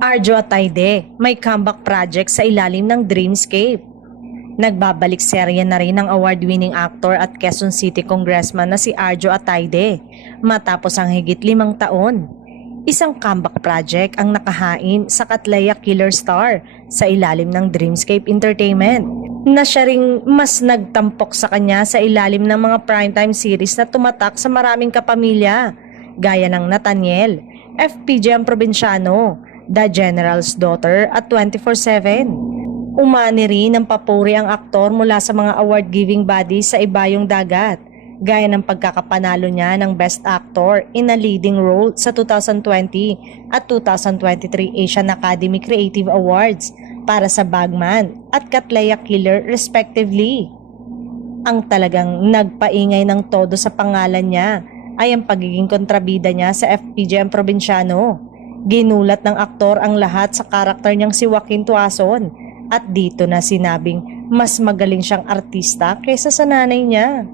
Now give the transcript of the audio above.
Arjo Ataide, may comeback project sa ilalim ng Dreamscape. Nagbabalik serye na rin ang award-winning actor at Quezon City Congressman na si Arjo Ataide matapos ang higit 5 taon. Isang comeback project ang nakahain sa Katleya Killer Star sa ilalim ng Dreamscape Entertainment na siya ring mas nagtampok sa kanya sa ilalim ng mga primetime series na tumatak sa maraming kapamilya gaya ng Nathaniel, FPJ ang Probinsyano, The General's Daughter at 24/7. Umani rin ng papuri ang aktor mula sa mga award-giving bodies sa ibayong dagat, gaya ng pagkakapanalo niya ng Best Actor in a Leading Role sa 2020 at 2023 Asian Academy Creative Awards para sa Bagman at Katleya Killer respectively. Ang talagang nagpaingay ng todo sa pangalan niya ay ang pagiging kontrabida niya sa FPJ ang Probinsyano. Ginulat ng aktor ang lahat sa karakter niyang si Joaquin Tuason at dito na sinabing mas magaling siyang artista kaysa sa nanay niya.